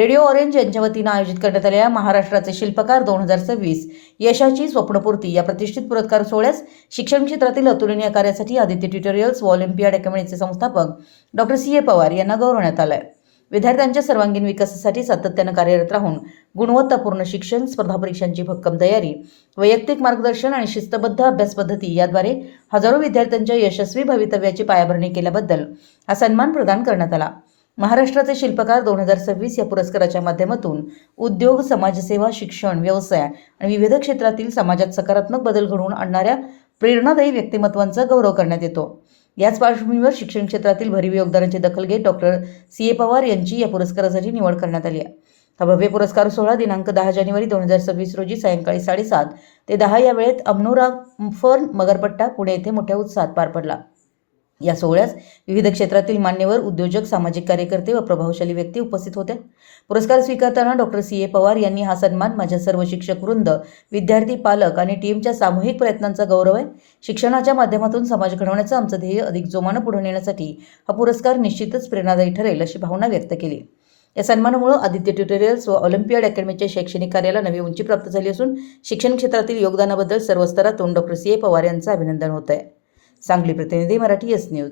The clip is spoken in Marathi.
रेडिओ ऑरेंज यांच्या वतीनं आयोजित करण्यात आलेल्या महाराष्ट्राचे शिल्पकार दोन हजार सव्वीस यशाची स्वप्नपूर्ती या प्रतिष्ठित पुरस्कार सोहळ्यास शिक्षण क्षेत्रातील अतुलनीय कार्यासाठी आदित्य ट्युटोरियल्स व ऑलिम्पियाड अकॅडमीचे संस्थापक डॉक्टर सी. ए. पवार यांना गौरवण्यात आलं आहे विद्यार्थ्यांच्या सर्वांगीण विकासासाठी सातत्यानं कार्यरत राहून गुणवत्तापूर्ण शिक्षण स्पर्धा परीक्षांची भक्कम तयारी वैयक्तिक मार्गदर्शन आणि शिस्तबद्ध अभ्यास पद्धती याद्वारे हजारो विद्यार्थ्यांच्या यशस्वी भवितव्याची पायाभरणी केल्याबद्दल हा सन्मान प्रदान करण्यात आला. महाराष्ट्राचे शिल्पकार दोन हजार सव्वीस या पुरस्काराच्या माध्यमातून उद्योग समाजसेवा शिक्षण व्यवसाय आणि विविध क्षेत्रातील समाजात सकारात्मक बदल घडवून आणणाऱ्या प्रेरणादायी व्यक्तिमत्वांचा गौरव करण्यात येतो. याच पार्श्वभूमीवर शिक्षण क्षेत्रातील भरीव योगदानाची दखल घेत डॉक्टर सी. ए. पवार यांची या पुरस्कारासाठी निवड करण्यात आली आहे. हा भव्य पुरस्कार सोहळा दिनांक दहा जानेवारी दोन हजार सव्वीस रोजी सायंकाळी साडेसात ते दहा या वेळेत अमनोरा फर्न मगरपट्टा पुणे येथे मोठ्या उत्साहात पार पडला. या सोहळ्यास विविध क्षेत्रातील मान्यवर उद्योजक सामाजिक कार्यकर्ते व प्रभावशाली व्यक्ती उपस्थित होत्या पुरस्कार स्वीकारताना डॉक्टर सी ए पवार यांनी हा सन्मान माझ्या सर्व शिक्षक वृंद विद्यार्थी पालक आणि टीमच्या सामूहिक प्रयत्नांचा गौरव आहे. शिक्षणाच्या माध्यमातून समाज घडवण्याचं आमचं ध्येय अधिक जोमानं पुढे नेण्यासाठी हा पुरस्कार निश्चितच प्रेरणादायी ठरेल अशी भावना व्यक्त केली. या सन्मानामुळे आदित्य ट्युटोरियल्स व ऑलिम्पियाड अकॅडमीच्या शैक्षणिक कार्याला नवी उंची प्राप्त झाली असून शिक्षण क्षेत्रातील योगदानाबद्दल सर्व स्तरातून डॉक्टर सी ए पवार यांचं अभिनंदन होत आहे सांगली प्रतिनिधी मराठी एस न्यूज.